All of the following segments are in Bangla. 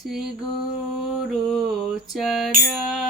시구로 자라.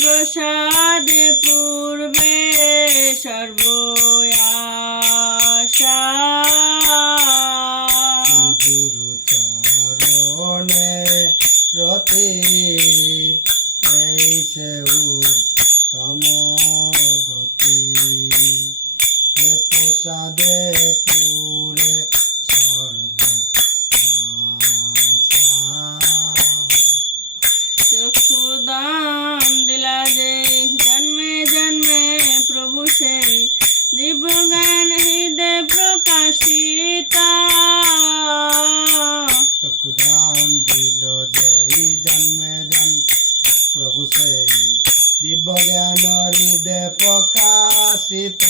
প্রসাদে পূর্বে সর্বয়াশা। গুরু চরণে রতে এই প্রকাশিত।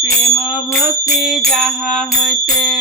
প্রেম ভক্তি যাহা হইতে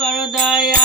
কর দয়া